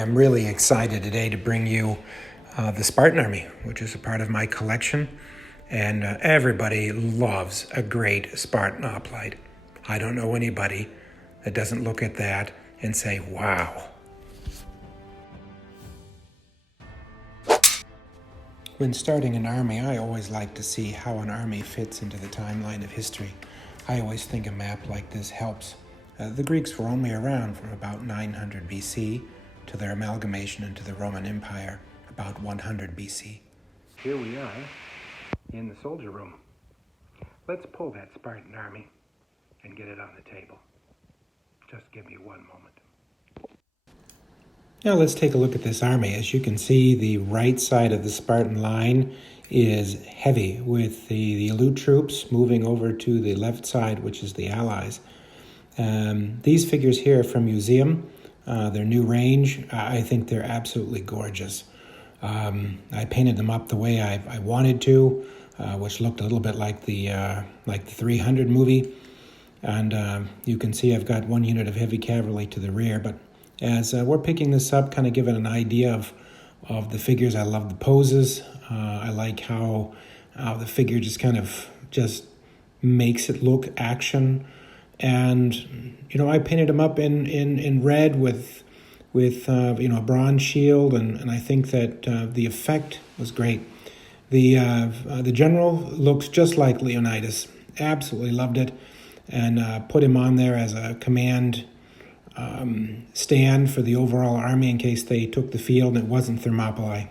am really excited today to bring you the Spartan Army, which is a part of my collection. And everybody loves a great Spartan hoplite. I don't know anybody that doesn't look at that and say, wow. When starting an army, I always like to see how an army fits into the timeline of history. I always think a map like this helps. The Greeks were only around from about 900 BC to their amalgamation into the Roman Empire about 100 BC. Here we are in the soldier room. Let's pull that Spartan army and get it on the table. Just give me one moment. Now let's take a look at this army. As you can see, the right side of the Spartan line is heavy with the elite troops moving over to the left side, which is the Allies. These figures here are from museum. Their new range, I think they're absolutely gorgeous. I painted them up the way I wanted to, which looked a little bit like the 300 movie. And you can see I've got one unit of heavy cavalry to the rear, but as we're picking this up, kind of giving an idea of the figures. I love the poses. I like how the figure just makes it look action. And I painted them up in red with a bronze shield, and I think that the effect was great. The general looks just like Leonidas. Absolutely loved it, and put him on there as a command stand for the overall army in case they took the field and it wasn't Thermopylae.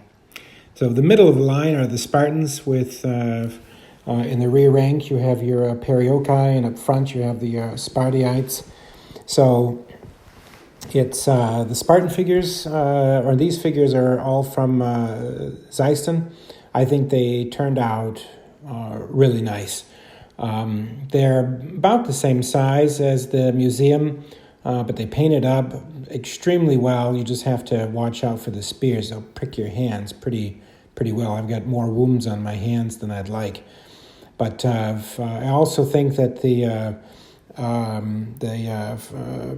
So the middle of the line are the Spartans with, in the rear rank, you have your Perioci, and up front you have the Spartiates. So it's the Spartan figures, or these figures are all from Zeiston. I think they turned out really nice. They're about the same size as the museum, but they painted up extremely well. You just have to watch out for the spears. They'll prick your hands pretty well. I've got more wounds on my hands than I'd like. But I also think that the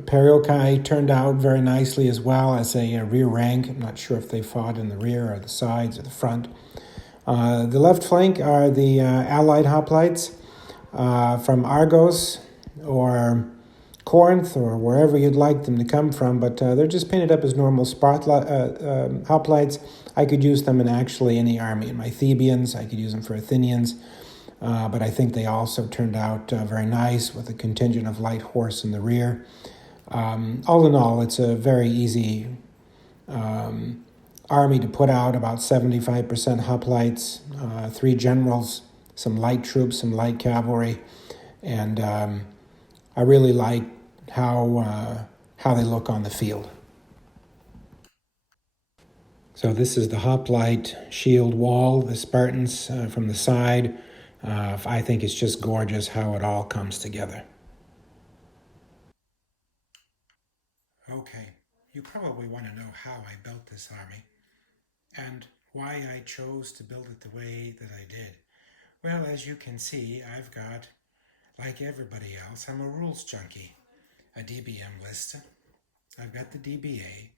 Perioci turned out very nicely as well as a rear rank. I'm not sure if they fought in the rear or the sides or the front. The left flank are the Allied hoplites from Argos or Corinth or wherever you'd like them to come from, but they're just painted up as normal hoplites. I could use them in actually any army. In my Thebians, I could use them for Athenians, but I think they also turned out very nice with a contingent of light horse in the rear. All in all, it's a very easy army to put out, about 75% hoplites, 3 generals, some light troops, some light cavalry, and I really like how they look on the field. So this is the hoplite shield wall, the Spartans from the side. I think it's just gorgeous how it all comes together. Okay, you probably want to know how I built this army and why I chose to build it the way that I did. Well, as you can see, I've got, like everybody else, I'm a rules junkie. A DBM list. I've got the DBA.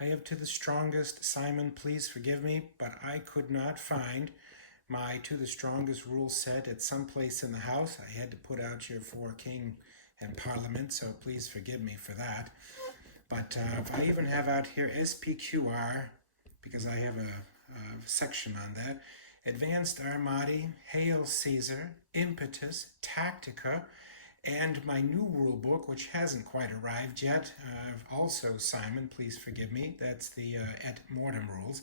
I have to the strongest. Simon, please forgive me, but I could not find my to the strongest rule set at some place in the house. I had to put out here for King and Parliament, so please forgive me for that. But I even have out here SPQR, because I have a section on that. Advanced Armati, Hail Caesar, Impetus, Tactica, and my new rule book, which hasn't quite arrived yet. Also, Simon, please forgive me. That's the et mortem rules.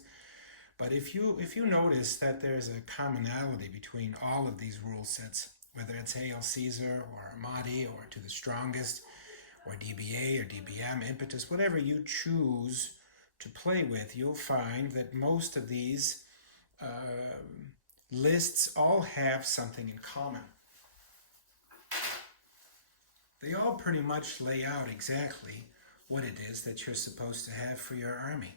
But if you notice that there's a commonality between all of these rule sets, whether it's Hail Caesar or Armati or To the Strongest or DBA or DBM, Impetus, whatever you choose to play with, you'll find that most of these lists all have something in common. They all pretty much lay out exactly what it is that you're supposed to have for your army.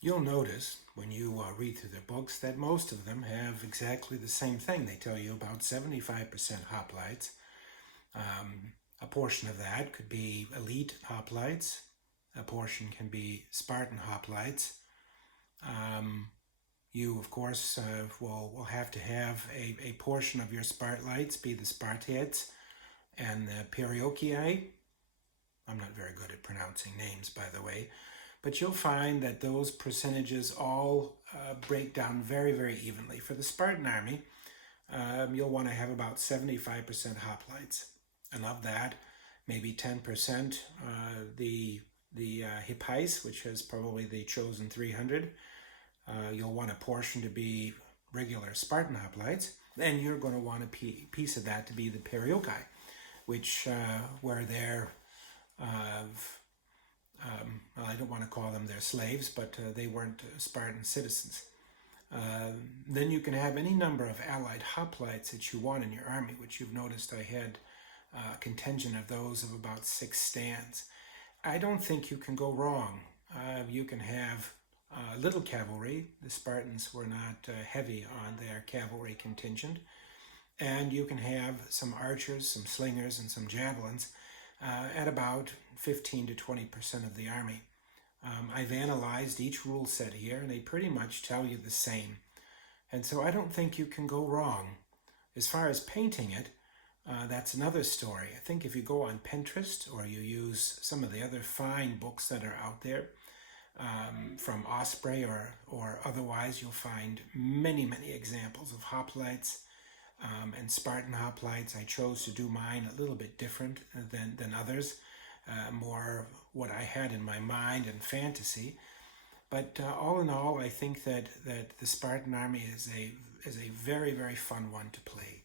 You'll notice when you read through the books that most of them have exactly the same thing. They tell you about 75% hoplites. A portion of that could be elite hoplites, a portion can be Spartan hoplites. You, of course, will have to have a portion of your Spartlites be the Spartiates and the Perioeci. I'm not very good at pronouncing names, by the way, but you'll find that those percentages all break down very, very evenly. For the Spartan Army, you'll want to have about 75% hoplites, and of that, maybe 10% the Hippais, which is probably the chosen 300. You'll want a portion to be regular Spartan hoplites, and you're going to want a piece of that to be the Perioeci, which were their, well, I don't want to call them their slaves, but they weren't Spartan citizens. Then you can have any number of allied hoplites that you want in your army, which you've noticed I had a contingent of those of about 6 stands. I don't think you can go wrong. You can have little cavalry. The Spartans were not heavy on their cavalry contingent. And you can have some archers, some slingers, and some javelins at about 15 to 20% of the army. I've analyzed each rule set here, and they pretty much tell you the same. And so I don't think you can go wrong. As far as painting it, that's another story. I think if you go on Pinterest or you use some of the other fine books that are out there, from Osprey or otherwise, you'll find many, many examples of hoplites and Spartan hoplites. I chose to do mine a little bit different than others, more what I had in my mind and fantasy. But all in all, I think that the Spartan Army is a very, very fun one to play.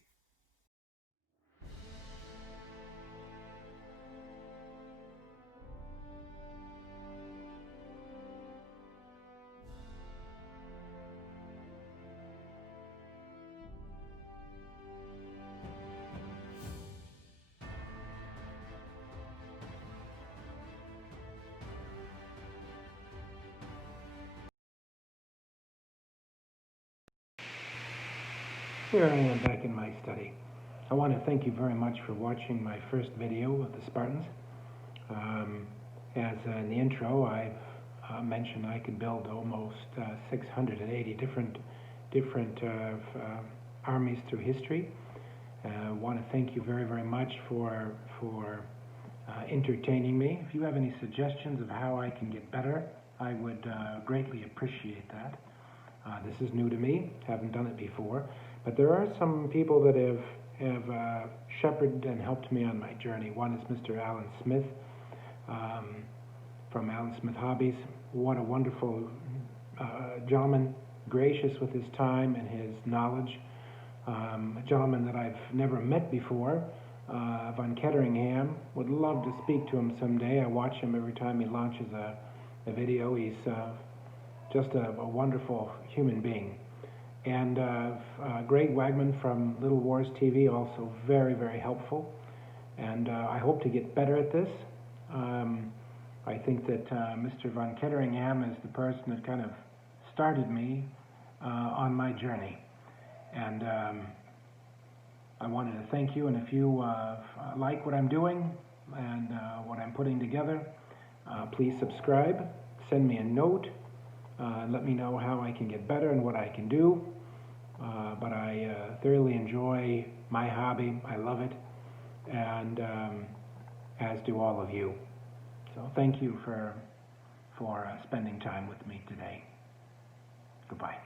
Here I am back in my study. I want to thank you very much for watching my first video of the Spartans. As in the intro, I've mentioned I could build almost 680 different armies through history. I want to thank you very, very much for entertaining me. If you have any suggestions of how I can get better, I would greatly appreciate that. This is new to me, haven't done it before, but there are some people that have shepherded and helped me on my journey. One is Mr. Alan Smith from Alan Smith Hobbies. What a wonderful gentleman, gracious with his time and his knowledge. A gentleman that I've never met before, Von Ketteringham. Would love to speak to him someday. I watch him every time he launches a video. He's just a wonderful human being. And Greg Wagman from Little Wars TV, also very, very helpful. And I hope to get better at this. I think that Mr. Von Ketteringham is the person that kind of started me on my journey. And I wanted to thank you, and if you like what I'm doing and what I'm putting together, please subscribe, send me a note, and let me know how I can get better and what I can do. But I thoroughly enjoy my hobby. I love it, and as do all of you. So thank you for spending time with me today. Goodbye.